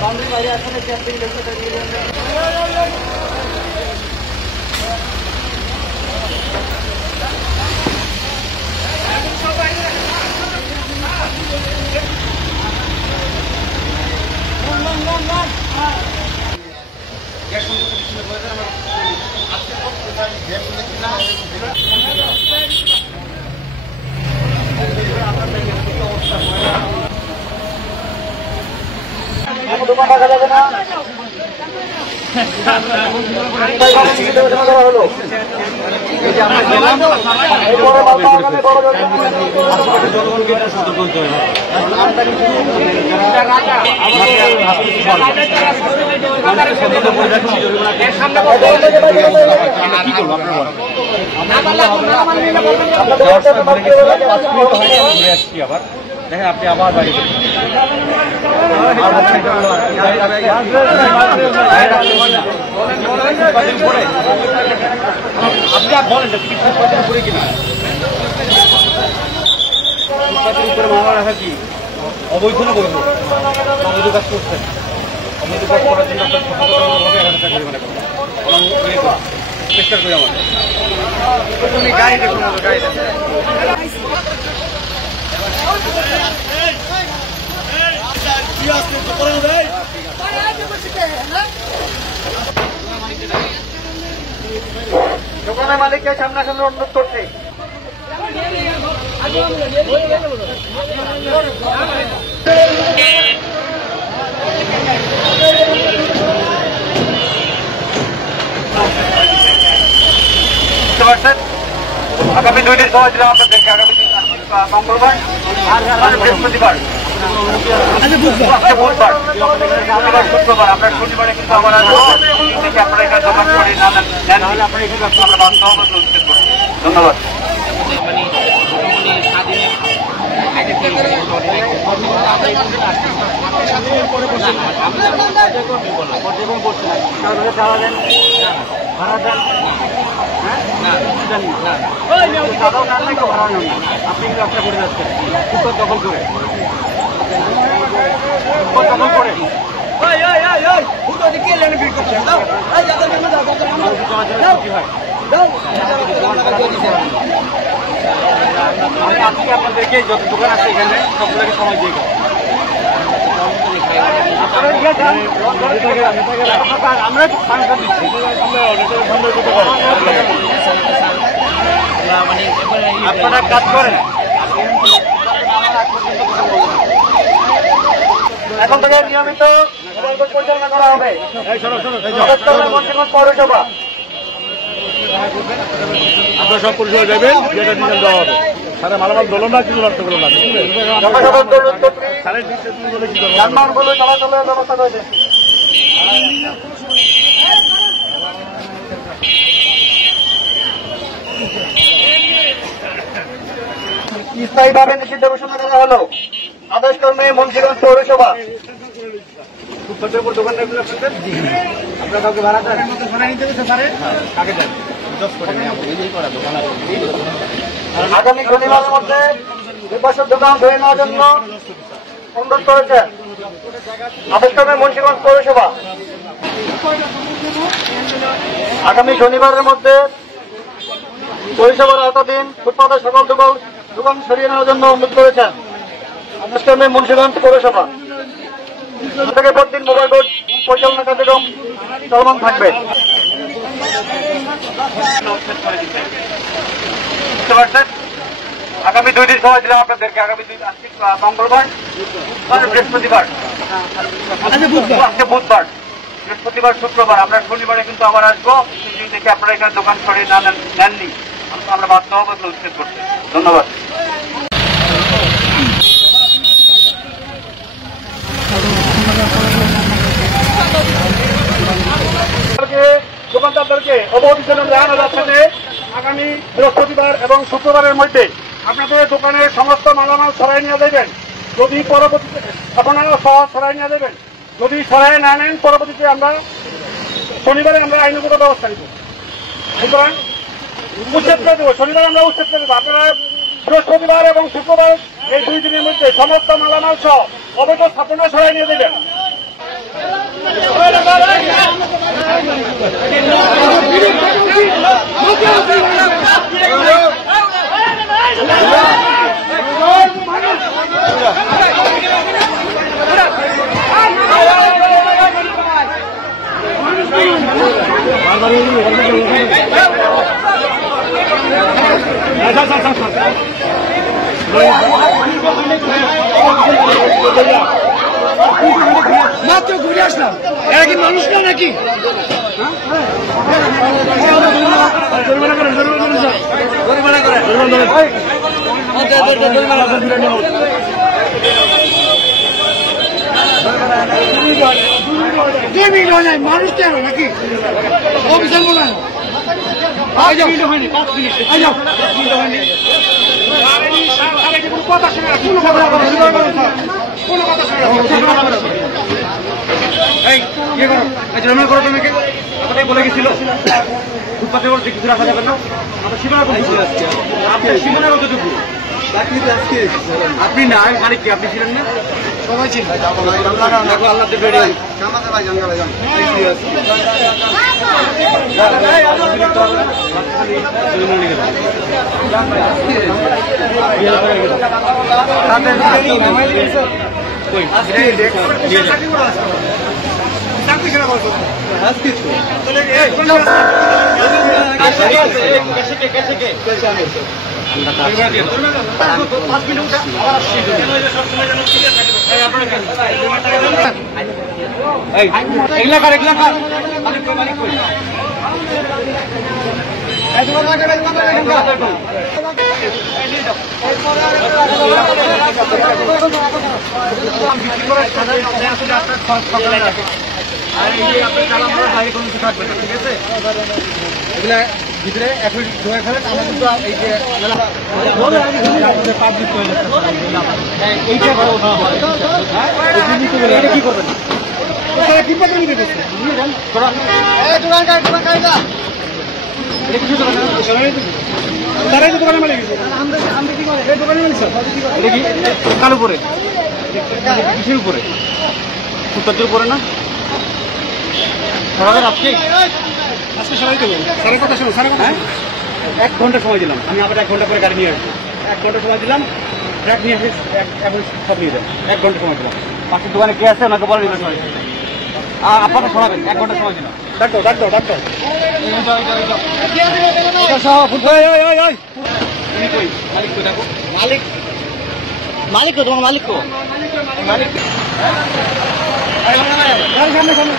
Boundary বাইরে আসলে camping দেখতে দোকান রাখা যাবে না। হলো আবার দেখেন আপনি আবার বাড়ি আপনি আর বলেন করে কিনা উপরে মামলা রাখা কি অবৈধ না বৈধ? অবৈধ কাজ করছেন, অবৈধ কাজ করার জন্য আপনার চেষ্টা করি আমাদের গাড়ি দেখুন গাড়ি দোকানের মালিককে সামনাসামনি অনুরোধ করছে। আগামী 2 দিন সময় দিলাম আপনাদেরকে, আগামী মঙ্গলবার আর বৃহস্পতিবার বুধবার শুক্রবার আপনার শনিবারে কিন্তু আমার আপনারা এখানে দোকান করে ধন্যবাদ। আপনি কিন্তু ব্যবসা করে যাচ্ছেন ফুটপাত দখল করে আজকে আপনাদেরকে যত দোকান আছে এখানে সবগুলোকে সময় দিয়ে আমরা আপনারা কাজ করেন, এখন থেকে নিয়মিত পরিচালনা করা হবে। পৌরসভা আপনারা সব পরিষেবা দেবেন, যেটা ডিজাইন দেওয়া হবে। সারা মালামাল দোলন না, কিছু নষ্ট করো না, যানবাহনগুলো চলাচলের ব্যবস্থা রয়েছে। স্থায়ীভাবে নিষিদ্ধ ঘোষণা করা হলো আদেশ কর্মে মুন্সিগঞ্জ পৌরসভা। আপনার কাউকে ভাড়া দেন আগে দেন। আগামী শনিবারের মধ্যে নির্বাচন দোকান ধরে নেওয়ার জন্য অনুরোধ করেছে আদেশ কর্মে মুন্সিগঞ্জ পৌরসভা। আগামী শনিবারের মধ্যে পৌরসভার আওতাধীন ফুটপাতের সকল দোকান সরিয়ে নেওয়ার জন্য অনুরোধ করেছেন আদেশ কর্মে মুন্সিগঞ্জ পৌরসভা। থেকে প্রতিদিন মোবাইল কোর্ট পরিচালনা কার্যক্রম চলমান থাকবে। বুঝতে পারছেন? আগামী 2 দিন সময় দিলাম আপনাদেরকে, আগামী মঙ্গলবার বৃহস্পতিবার বুধবার বৃহস্পতিবার শুক্রবার আপনার শনিবারে কিন্তু আবার আসবো। দেখে আপনারা এখানে দোকান সরিয়ে না নেননি, আমরা বাধ্য হবো উচ্ছেদ করতে। ধন্যবাদ। দোকানদারদেরকে অবহিত জানানো যাচ্ছে যে আগামী বৃহস্পতিবার এবং শুক্রবারের মধ্যে আপনাদের দোকানের সমস্ত মালামাল সরাই নিয়ে দেবেন। যদি পরবর্তীতে আপনারা সহ সরাই নিয়ে দেবেন, যদি সরাই না নেন পরবর্তীতে আমরা শনিবারে আইনগত ব্যবস্থা নিব। সুতরাং উচ্ছেদ করে দেবো, শনিবার আমরা উচ্ছেদ করে দেবো। আপনারা বৃহস্পতিবার এবং শুক্রবার এই 2 দিনের মধ্যে সমস্ত মালামাল সহ অবৈধ স্থাপনা সরাই নিয়ে দেবেন। মাত্র ঘুরে আসলাম, এরা কি মানুষ না নাকি? মানুষ কেন নাকি অফিসার মনে হয় কথা শুনে কোনো কথা শুনে আপনাকে বলে গেছিল ফুটপাথের উপর কিছু রাখা যাবে না, আমরা সীমানা করছি। আপনার সীমানা কতটুকু? আপনি না মালিককে আপনি ছিলেন না, সবাই ছিল। আল্লাহ বেড়ে এলাকার মালিক এগুলা ভিতরে এখন ধোয়া ফেলেন। আমরা কিন্তু এই যে এইটা কি করবেন? কি পদ্ধতি দিতেছে তারাই তো দোকানে মালিক দোকানে মালিক এটা কি কার উপরে? কিসের উপরে? ফুটপাতের উপরে না? সরাবেন আজকে? আজকে সবাই দেবো। স্যারের কথা শুনো, স্যারের কথা। 1 ঘন্টা সময় দিলাম, আমি আবার 1 ঘন্টা পরে গাড়ি নিয়ে আসবো। 1 ঘন্টা সময় দিলাম, ট্রাক নিয়ে আসে এখন সব নিয়ে দেন। 1 ঘন্টা সময় দিলাম। পাশের দোকানে কে আছে ওনাকে বলে দিবেন সবাই। আর আপনারা সরাবেন, 1 ঘন্টা সময় দিলাম। ডাক্তার ডাক্তার ডাক্তার উনি কই? মালিক কই? দেখো মালিক মালিক তো তোমার মালিক তো মালিক সামনে সামনে